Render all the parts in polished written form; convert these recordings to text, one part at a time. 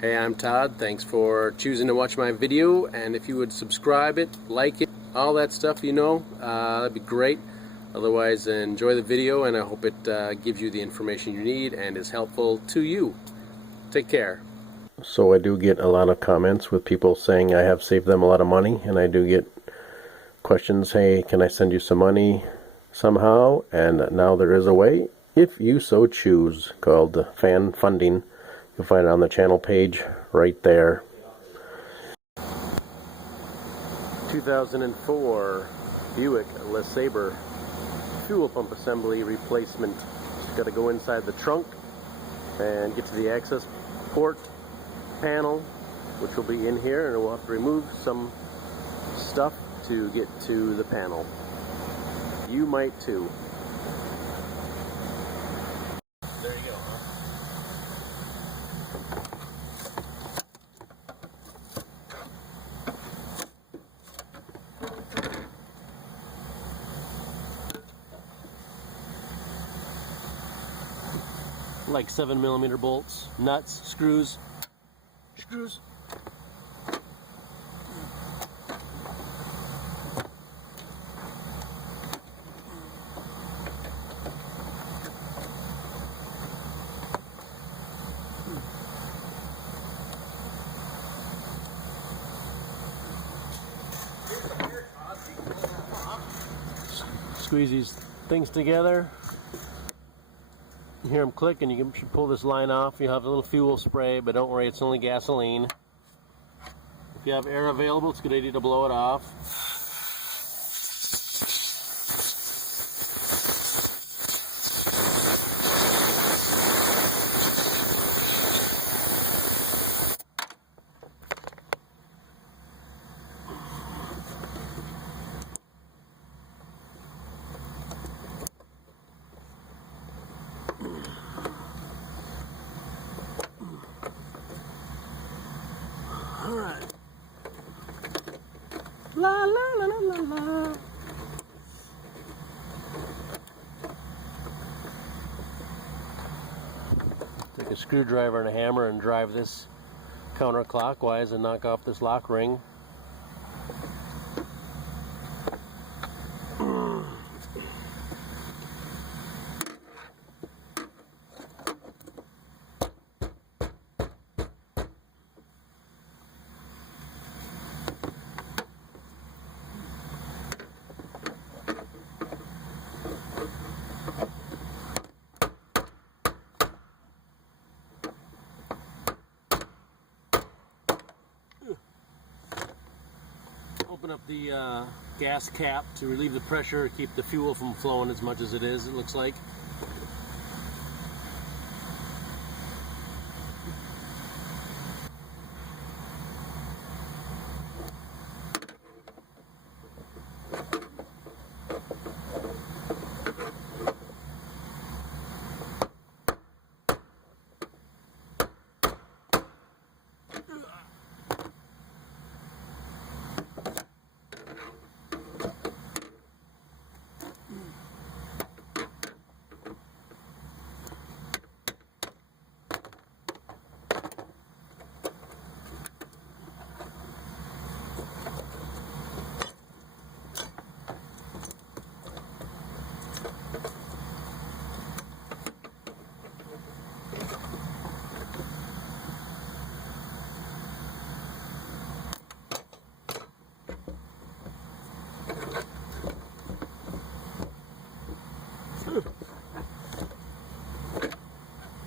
Hey, I'm Todd. Thanks for choosing to watch my video, and if you would subscribe it, like it, all that stuff, that'd be great. Otherwise, enjoy the video, and I hope it gives you the information you need and is helpful to you. Take care. So I do get a lot of comments with people saying I have saved them a lot of money, and I do get questions, hey, can I send you some money somehow? And now there is a way, if you so choose, called fan funding. You'll find it on the channel page right there. 2004 Buick Lesabre fuel pump assembly replacement. Just got to go inside the trunk and get to the access port panel, which will be in here, and we'll have to remove some stuff to get to the panel. You might too. There you go, huh? Like 7mm bolts, nuts, screws. Squeeze these things together. You hear them click, and you should pull this line off. You have a little fuel spray, but don't worry, it's only gasoline. If you have air available, it's a good idea to blow it off. All right. La la la la la la. Take a screwdriver and a hammer and drive this counterclockwise and knock off this lock ring. Open up the gas cap to relieve the pressure, keep the fuel from flowing as much as it is, it looks like.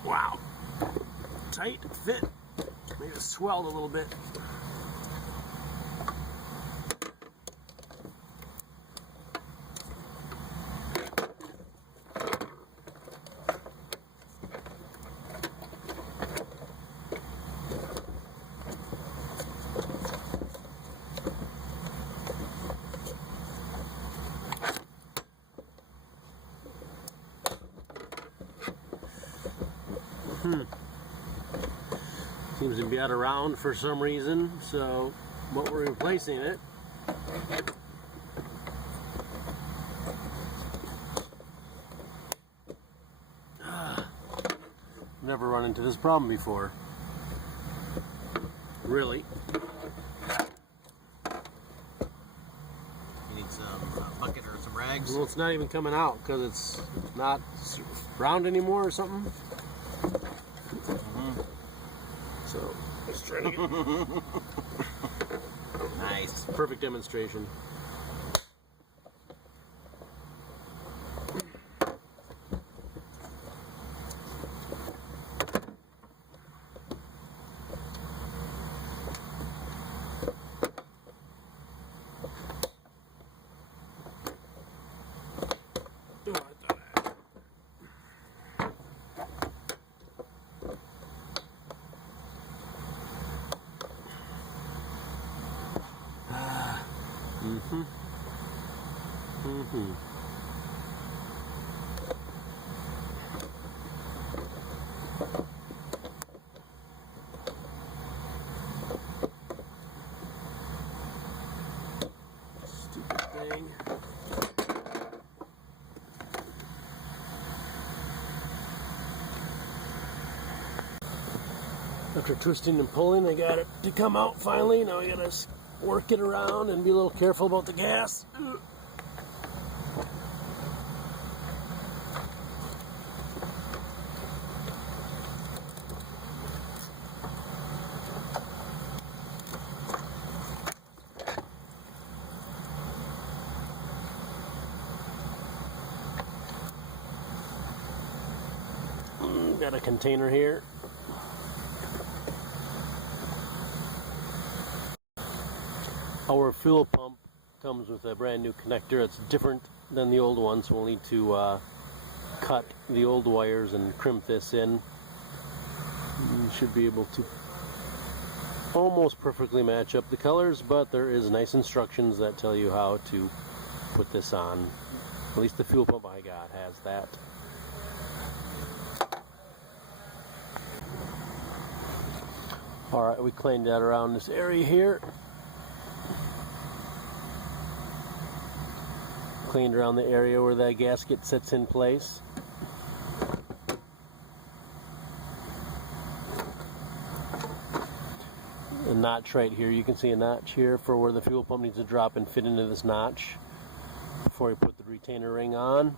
Wow, tight fit, made it swelled a little bit. Seems to be out of round for some reason, so what we're replacing it. Never run into this problem before. Really. You need some bucket or some rags? Well, it's not even coming out because it's not round anymore or something. So, let's try it again. Nice. Perfect demonstration. Stupid thing. After twisting and pulling, I got it to come out finally. Now I gotta work it around and be a little careful about the gas. Got a container here. Our fuel pump comes with a brand new connector. It's different than the old one, so we'll need to cut the old wires and crimp this in. You should be able to almost perfectly match up the colors, but there is nice instructions that tell you how to put this on. At least the fuel pump I got has that. Alright, we cleaned that around this area here. Cleaned around the area where that gasket sits in place. A notch right here. You can see a notch here for where the fuel pump needs to drop and fit into this notch before we put the retainer ring on.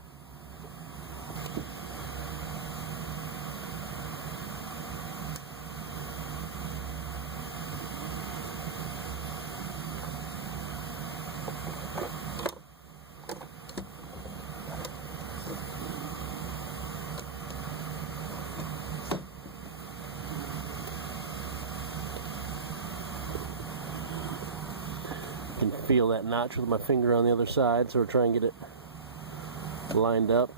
I can feel that notch with my finger on the other side, so we're trying to get it lined up.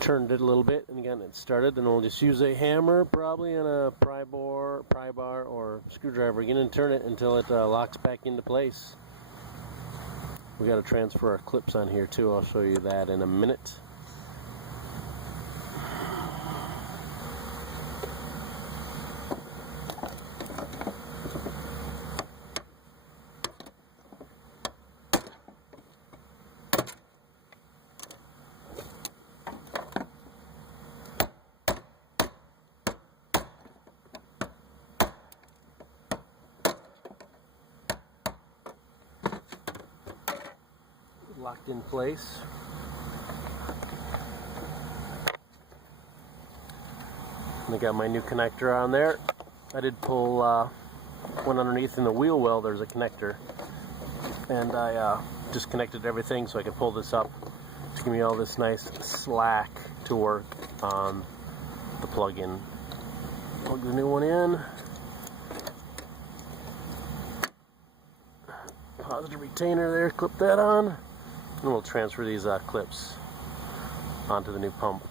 Turned it a little bit and again it started, and we'll just use a hammer probably and a pry bar or screwdriver again and turn it until it locks back into place. We got to transfer our clips on here too. I'll show you that in a minute. Locked in place. And I got my new connector on there. I did pull one underneath in the wheel well. There's a connector, and I just connected everything so I could pull this up to give me all this nice slack to work on the plug-in. Plug the new one in. Positive retainer there. Clip that on. And we'll transfer these clips onto the new pump.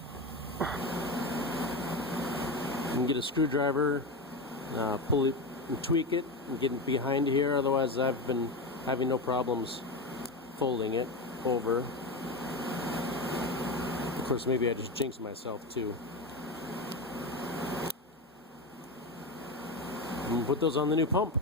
can get a screwdriver, pull it and tweak it and get it behind here. Otherwise, I've been having no problems folding it over. Of course, maybe I just jinxed myself too. I'm gonna put those on the new pump.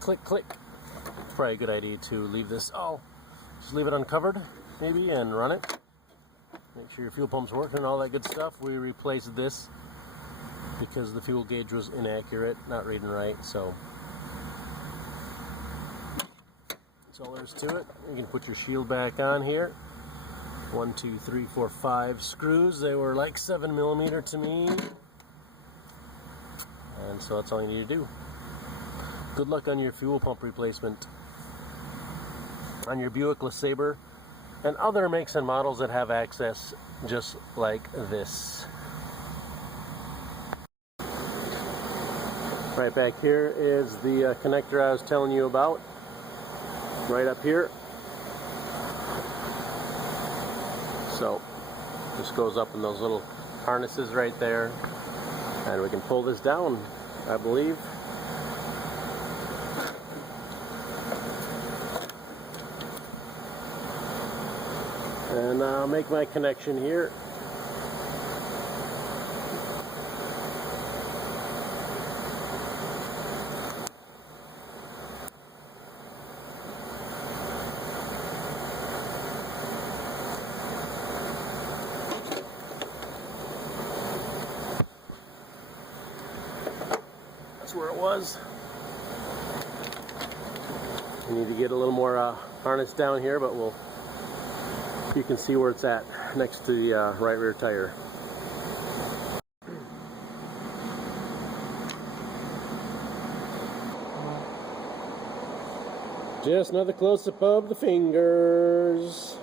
Click, click. Probably a good idea to leave this, just leave it uncovered, maybe, and run it. Make sure your fuel pump's working and all that good stuff. We replaced this because the fuel gauge was inaccurate, not reading right, so that's all there is to it. You can put your shield back on here. 1, 2, 3, 4, 5 screws. They were like 7mm to me. And so that's all you need to do. Good luck on your fuel pump replacement on your Buick Lesabre and other makes and models that have access just like this. Right back here is the connector I was telling you about. Right up here. So this goes up in those little harnesses right there, and we can pull this down, I believe. And I'll make my connection here. That's where it was. I need to get a little more harness down here, but you can see where it's at, next to the right rear tire. Just another close-up of the fingers.